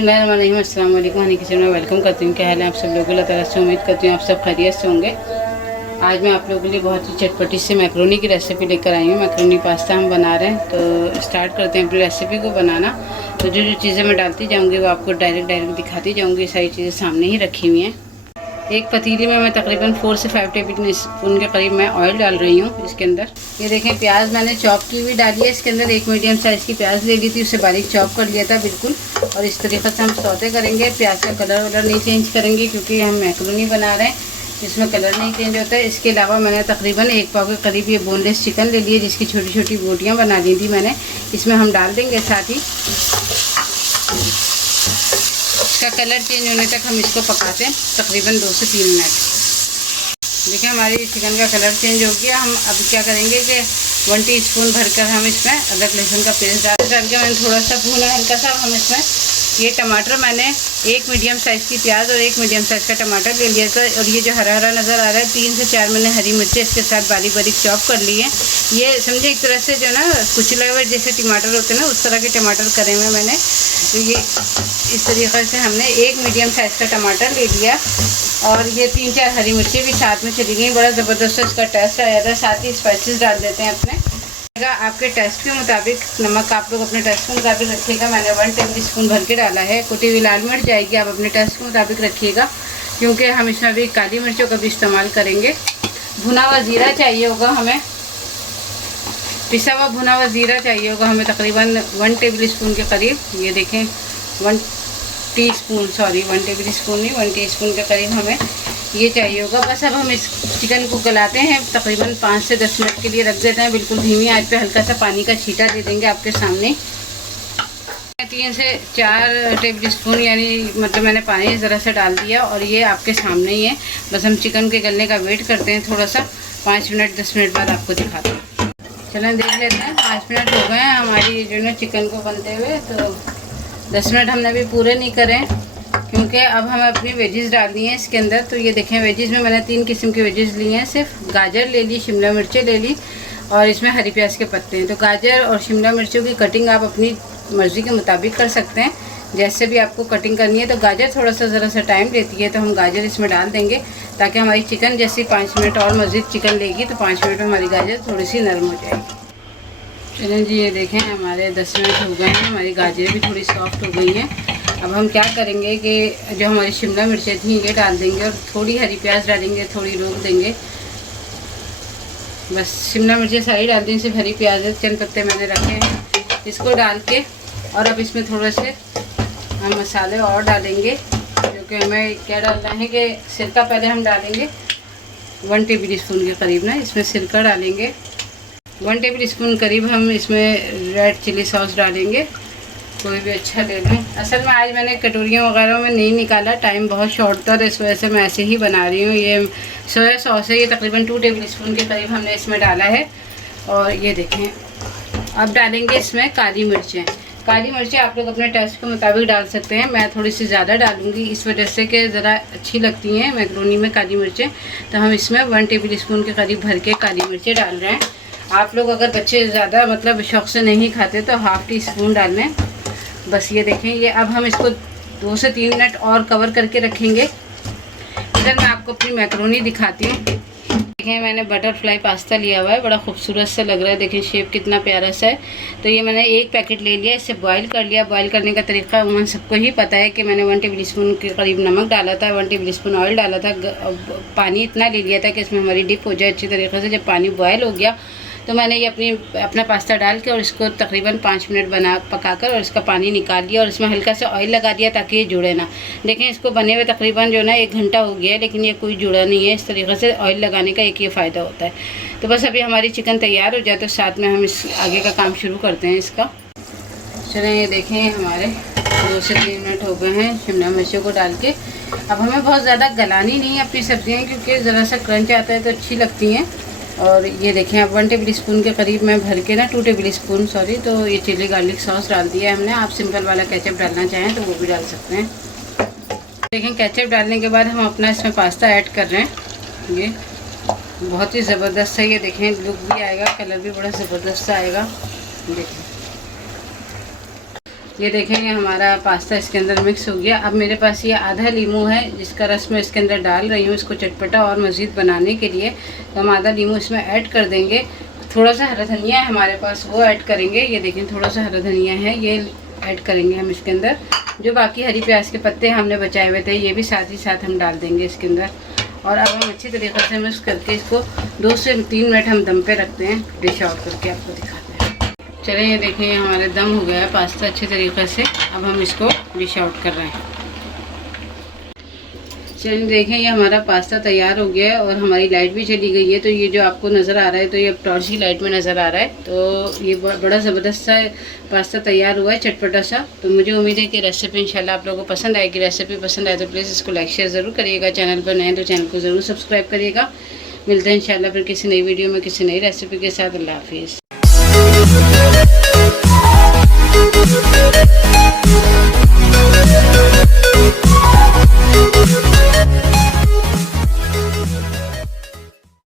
बिस्मिल्लाहिर्रहमानिर्रहीम, अस्सलाम वालेकुम। हनी किचन में वेलकम करती हूँ। क्या हाल है आप सब लोगों? अल्लाह ताला से उम्मीद करती हूँ आप सब खैरियत से होंगे। आज मैं आप लोगों के लिए बहुत ही चटपटी सी मैक्रोनी की रेसिपी लेकर आई हूँ। मैक्रोनी पास्ता हम बना रहे हैं, तो स्टार्ट करते हैं अपनी रेसिपी को बनाना। तो जो जो चीज़ें मैं डालती जाऊँगी वो आपको डायरेक्ट दिखाती जाऊँगी। सारी चीज़ें सामने ही रखी हुई हैं। एक पतीली में मैं तकरीबन 4 से 5 टेबल स्पून के करीब मैं ऑयल डाल रही हूँ इसके अंदर। ये देखें, प्याज मैंने चॉप की हुई डाली है इसके अंदर। एक मीडियम साइज़ की प्याज ले ली थी, उसे बारीक चॉप कर लिया था बिल्कुल। और इस तरीके से हम सौते करेंगे। प्याज का कलर वलर नहीं चेंज करेंगे क्योंकि हम मैक्रोनी बना रहे हैं, इसमें कलर नहीं चेंज होता है। इसके अलावा मैंने तकरीबन 1 पाव के करीब ये बोनलेस चिकन ले लिए, जिसकी छोटी छोटी बोटियाँ बना ली थी मैंने। इसमें हम डाल देंगे। साथ ही इसका कलर चेंज होने तक हम इसको पकाते हैं तकरीबन 2 से 3 मिनट। देखिए हमारी चिकन का कलर चेंज हो गया। हम अब क्या करेंगे कि 1 टीस्पून भरकर हम इसमें अदरक लहसुन का पेस्ट डाल के मैंने थोड़ा सा भूना हल्का सा। हम इसमें ये टमाटर, मैंने 1 मीडियम साइज़ की प्याज और 1 मीडियम साइज़ का टमाटर ले लिया था। और ये जो हरा हरा नज़र आ रहा है, 3 से 4 मैंने हरी मिर्चें इसके साथ बारीक बारीक चॉप कर ली है। ये समझे एक तरह से जो ना कुचले हुए जैसे टमाटर होते हैं ना, उस तरह के टमाटर करे हुए मैंने। तो ये इस तरीके से हमने 1 मीडियम साइज़ का टमाटर ले लिया। और ये 3-4 हरी मिर्चें भी साथ में चली गई। बड़ा ज़बरदस्त इसका टेस्ट आया था। साथ ही स्पाइसेस डाल देते हैं अपने आपके टेस्ट के मुताबिक। नमक आप लोग अपने टेस्ट के मुताबिक रखिएगा। मैंने 1 टेबल स्पून भर के डाला है। कुटी हुई लाल मिर्च जाएगी, आप अपने टेस्ट के मुताबिक रखिएगा क्योंकि हम इसमें अभी काली मिर्चों का भी इस्तेमाल करेंगे। भुना हुआ ज़ीरा चाहिए होगा हमें, पिसा हुआ भुना हुआ ज़ीरा चाहिए होगा हमें तकरीबन 1 टेबल स्पून के करीब। ये देखें 1 टीस्पून नहीं 1 टीस्पून के करीब हमें ये चाहिए होगा। बस अब हम इस चिकन को गलाते हैं तकरीबन 5 से 10 मिनट के लिए रख देते हैं बिल्कुल धीमी आंच पे। हल्का सा पानी का छींटा दे देंगे आपके सामने। 3 से 4 टेबल स्पून यानी मतलब मैंने पानी ज़रा सा डाल दिया और ये आपके सामने ही है। बस हम चिकन के गलने का वेट करते हैं थोड़ा सा। 5 मिनट 10 मिनट बाद आपको दिखाते हैं। चलें देख लेते हैं। 5 मिनट हो गए हैं हमारी जो है चिकन को बनते हुए। तो 10 मिनट हमने अभी पूरे नहीं करें क्योंकि अब हमें अपनी वेजेस डालनी है इसके अंदर। तो ये देखें, वेजेस में मैंने 3 किस्म की वेजेस ली हैं। सिर्फ गाजर ले ली, शिमला मिर्चें ले ली और इसमें हरी प्याज के पत्ते हैं। तो गाजर और शिमला मिर्चों की कटिंग आप अपनी मर्ज़ी के मुताबिक कर सकते हैं, जैसे भी आपको कटिंग करनी है। तो गाजर थोड़ा सा ज़रा सा टाइम लेती है, तो हम गाजर इसमें डाल देंगे ताकि हमारी चिकन जैसे 5 मिनट और मज़ीद चिकन लेगी तो 5 मिनट में हमारी गाजर थोड़ी सी नरम हो जाएगी। चलें जी, ये देखें हमारे 10 मिनट हो गए हैं। हमारी गाजर भी थोड़ी सॉफ्ट हो गई हैं। अब हम क्या करेंगे कि जो हमारी शिमला मिर्चें थी ये डाल देंगे और थोड़ी हरी प्याज डालेंगे, थोड़ी रोक देंगे। बस शिमला मिर्चें सारी डाल दी, सिर्फ हरी प्याज चंद पत्ते मैंने रखे हैं। इसको डाल के और अब इसमें थोड़े से हम मसाले और डालेंगे, क्योंकि हमें क्या डालना है कि सिरका पहले हम डालेंगे 1 टेबल स्पून के करीब ना इसमें सिरका डालेंगे। 1 टेबल स्पून करीब हम इसमें रेड चिली सॉस डालेंगे। कोई भी अच्छा ले लें। असल में आज मैंने कटोरियों वगैरह में नहीं निकाला, टाइम बहुत शॉर्ट था, तो इस वजह से मैं ऐसे ही बना रही हूँ। ये सोया सॉस है, ये तकरीबन 2 टेबल स्पून के करीब हमने इसमें डाला है। और ये देखें, अब डालेंगे इसमें काली मिर्चें। काली मिर्चें आप लोग अपने टेस्ट के मुताबिक डाल सकते हैं। मैं थोड़ी सी ज़्यादा डालूँगी इस वजह से कि ज़रा अच्छी लगती हैं मैक्रोनी में काली मिर्चें। तो हम इसमें 1 टेबल स्पून के करीब भर के काली मिर्चें डाल रहे हैं। आप लोग अगर बच्चे ज़्यादा मतलब शौक़ से नहीं खाते तो ½ टीस्पून डाल लें। बस ये देखें, ये अब हम इसको 2 से 3 मिनट और कवर करके रखेंगे। इधर मैं आपको अपनी मैक्रोनी दिखाती हूँ। देखें, मैंने बटरफ्लाई पास्ता लिया हुआ है, बड़ा खूबसूरत सा लग रहा है। देखें शेप कितना प्यारा सा है। तो ये मैंने 1 पैकेट ले लिया, इसे बॉईल कर लिया। बॉईल करने का तरीका उन सबको ही पता है कि मैंने 1 टेबल स्पून के करीब नमक डाला था, 1 टेबल स्पून ऑयल डाला था। पानी इतना ले लिया था कि इसमें हमारी डिप हो जाए अच्छी तरीके से। जब पानी बॉयल हो गया तो मैंने ये अपना पास्ता डाल के और इसको तकरीबन 5 मिनट पकाकर और इसका पानी निकाल लिया और इसमें हल्का सा ऑयल लगा दिया ताकि ये जुड़े ना। देखें, इसको बने हुए तकरीबन जो ना 1 घंटा हो गया है, लेकिन ये कोई जुड़ा नहीं है। इस तरीके से ऑयल लगाने का एक ये फ़ायदा होता है। तो बस अभी हमारी चिकन तैयार हो जाए तो साथ में हम इस आगे का काम शुरू करते हैं इसका। चलें, ये देखें हमारे 2 से 3 मिनट हो गए हैं शिमला मिर्चों को डाल के। अब हमें बहुत ज़्यादा गलानी नहीं है अपनी सब्जियाँ, क्योंकि ज़रा सा क्रंच आता है तो अच्छी लगती हैं। और ये देखें, अब 1 टेबल स्पून के करीब मैं भर के ना 2 टेबल स्पून तो ये चिली गार्लिक सॉस डाल दिया है हमने। आप सिंपल वाला केचप डालना चाहें तो वो भी डाल सकते हैं। देखें, केचप डालने के बाद हम अपना इसमें पास्ता ऐड कर रहे हैं। ये बहुत ही ज़बरदस्त है। ये देखें, लुक भी आएगा, कलर भी बड़ा ज़बरदस्त आएगा। देखें, ये देखेंगे हमारा पास्ता इसके अंदर मिक्स हो गया। अब मेरे पास ये आधा लीमू है जिसका रस मैं इसके अंदर डाल रही हूँ इसको चटपटा और मज़ीद बनाने के लिए। तो हम आधा लीमू इसमें ऐड कर देंगे। थोड़ा सा हरा धनिया है हमारे पास, वो ऐड करेंगे। ये देखें थोड़ा सा हरा धनिया है, ये ऐड करेंगे हम इसके अंदर। जो बाकी हरी प्याज के पत्ते हमने बचाए हुए थे ये भी साथ ही साथ हम डाल देंगे इसके अंदर। और अब हम अच्छी तरीके से मिक्स करके इसको 2 से 3 मिनट हम दम पे रखते हैं। डिश आउट करके आपको दिखाते हैं। चलिए ये देखें ये हमारे दम हो गया है पास्ता अच्छे तरीके से। अब हम इसको डिश आउट कर रहे हैं। चलिए देखें ये हमारा पास्ता तैयार हो गया है और हमारी लाइट भी चली गई है। तो ये जो आपको नज़र आ रहा है तो ये टॉर्च की लाइट में नज़र आ रहा है। तो ये बड़ा ज़बरदस्त सा पास्ता तैयार हुआ है, चटपटा सा। तो मुझे उम्मीद है कि रेसिपी इंशाल्लाह आप लोगों को पसंद आएगी। रेसिपी पसंद आए तो प्लीज़ इसको लाइक शेयर ज़रूर करिएगा। चैनल पर नए हैं तो चैनल को ज़रूर सब्सक्राइब करिएगा। मिलते हैं इंशाल्लाह फिर किसी नई वीडियो में किसी नई रेसिपी के साथ। अल्लाह हाफिज़।